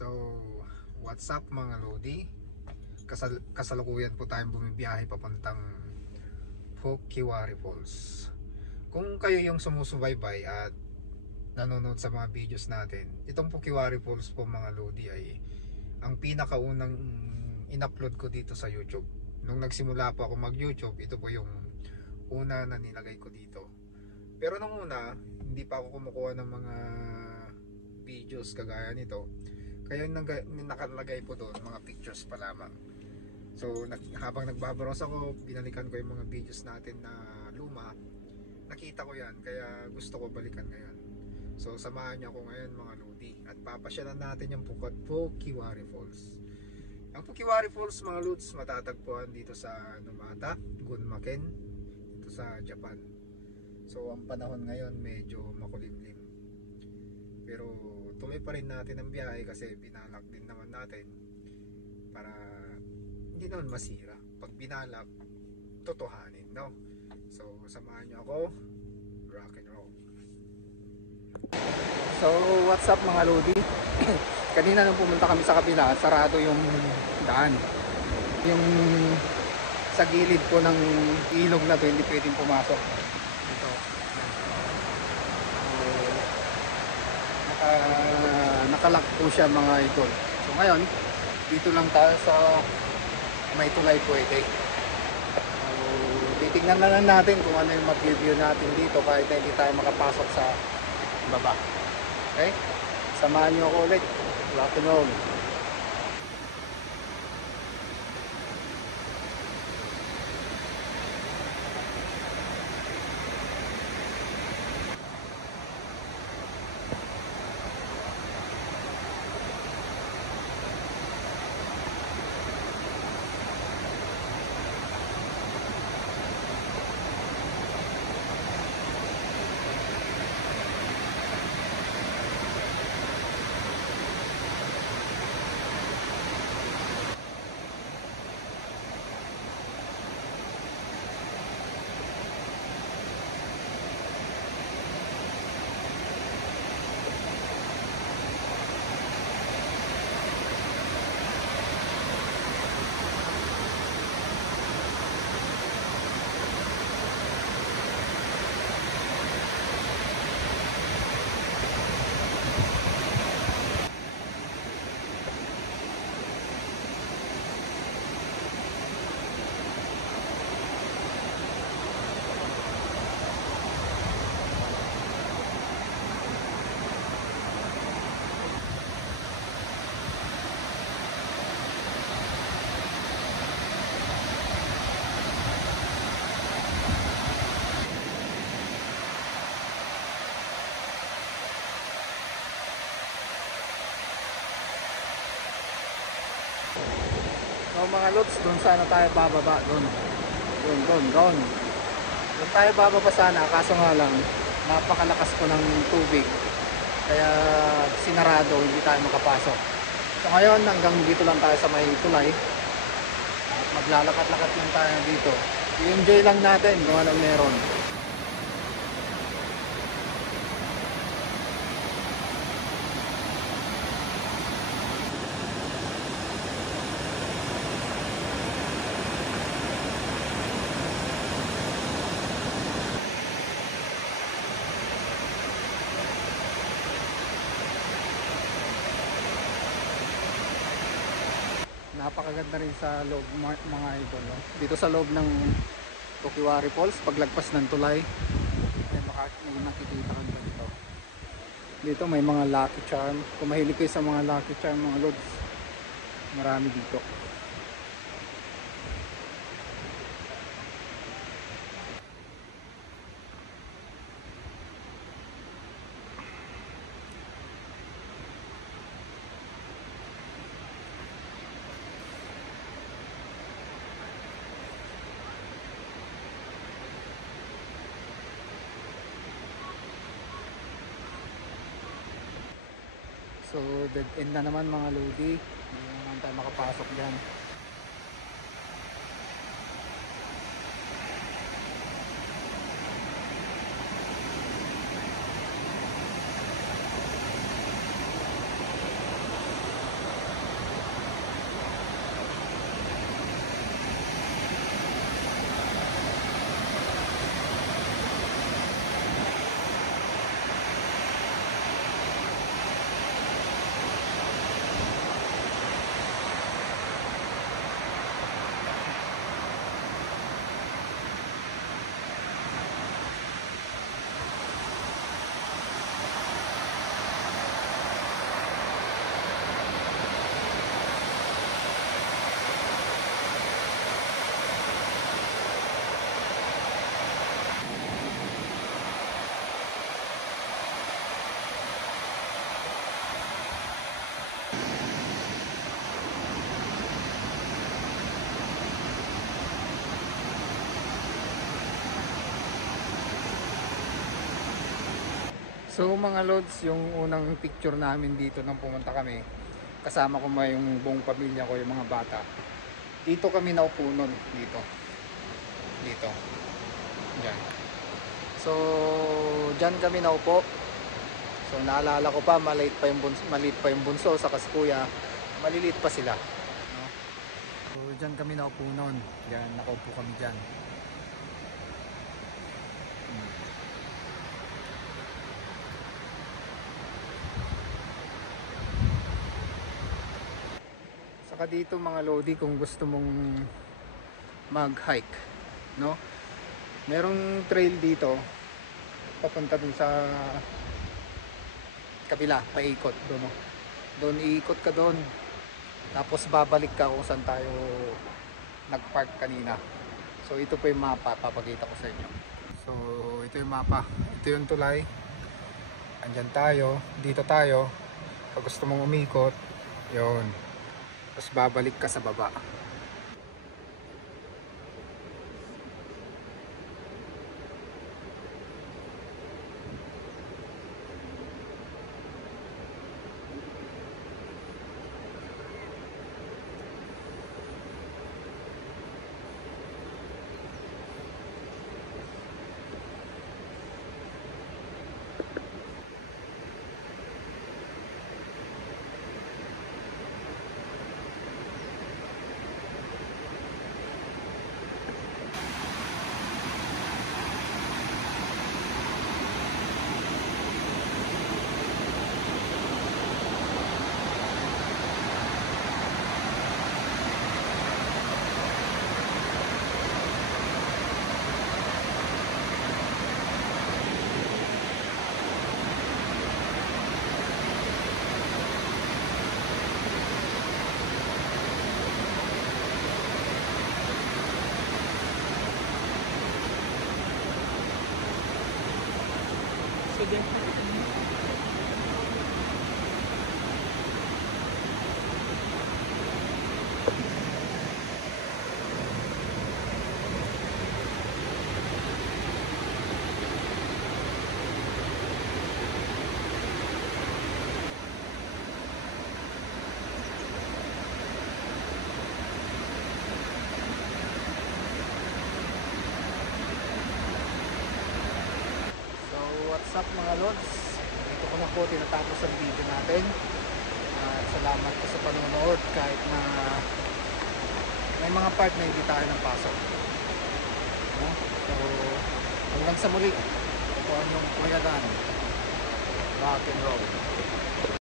So, what's up mga Lodi? Kasalukuyan po tayong bumibiyahe papuntang Phokiwari Falls. Kung kayo yung sumusubaybay at nanonood sa mga videos natin, itong Phokiwari Falls po mga Lodi ay ang pinakaunang in-upload ko dito sa YouTube. Nung nagsimula po ako mag-YouTube, ito po yung una na nilagay ko dito. Pero nung una, hindi pa ako kumukuha ng mga videos kagaya nito. Kaya nakalagay po doon mga pictures pa lamang. So habang nagbabaros ako, binalikan ko yung mga videos natin na luma. Nakita ko yan, kaya gusto ko balikan ngayon. So samahan niyo ako ngayon mga Lodi at papasyalan natin yung Phokiwari Falls. Ang Phokiwari Falls mga Lods matatagpuan dito sa Numata, Gunmaken, dito sa Japan. So ang panahon ngayon medyo makulimlim. Pero tuloy pa rin natin ang biyahe kasi binalak din naman natin para hindi naman masira. Pag binalak, totohanin, no? So samahan niyo ako, rock and roll. So what's up mga Lodi? Kanina nung pumunta kami sa kabila, sarado yung daan. Yung sa gilid po ng ilog na to, hindi pwedeng pumasok. Ito. Nakalock po siya mga idol. So ngayon, dito lang tayo sa may tulay pwede. So, titignan na lang natin kung ano yung mag-review natin dito kahit hindi tayo makapasok sa baba. Okay? Samahan nyo ako ulit. Rock and roll. So mga Lods, doon sana tayo bababa, doon tayo bababa sana, kaso nga lang napakalakas po ng tubig kaya sinarado, hindi tayo makapasok. So ngayon hanggang dito lang tayo sa may tulay, maglalakat-lakat lang tayo dito, i-enjoy lang natin kung anong meron. Napakaganda rin sa loob mga idol, no? Dito sa loob ng Phokiwari Falls, paglagpas ng tulay may makikita ka dito. Dito may mga Lucky Charm. Kung mahilig kayo sa mga Lucky Charm mga Lods, marami dito. So dead end na naman mga Lodi, hindi naman tayo makapasok dyan. So mga lods, yung unang picture namin dito nung pumunta kami, kasama ko yung buong pamilya ko, yung mga bata. Dito kami naupo nun, dito, dyan. So dyan kami naupo. So naalala ko pa, maliit pa yung bunso sa kuya, maliliit pa sila, no? So dyan kami naupo nun, dyan nakaupo kami dyan. Saka dito mga lodi, kung gusto mong mag-hike, no? Merong trail dito papunta dun sa kabila, paikot doon, no? Doon iikot ka doon. Tapos babalik ka kung saan tayo nagpark kanina. So ito po yung mapa, papakita ko sa inyo. So ito yung mapa, ito yung tulay. Andyan tayo, dito tayo. Pag gusto mong umikot, yun. Tapos babalik ka sa baba. Sige. What's up mga lods, dito ko na po tinatapos ang video natin. At salamat po sa panonood kahit na may mga part na hindi tayo napasok, no? So hanggang sa muli, ito ang yung Kuya Dan, rock and roll.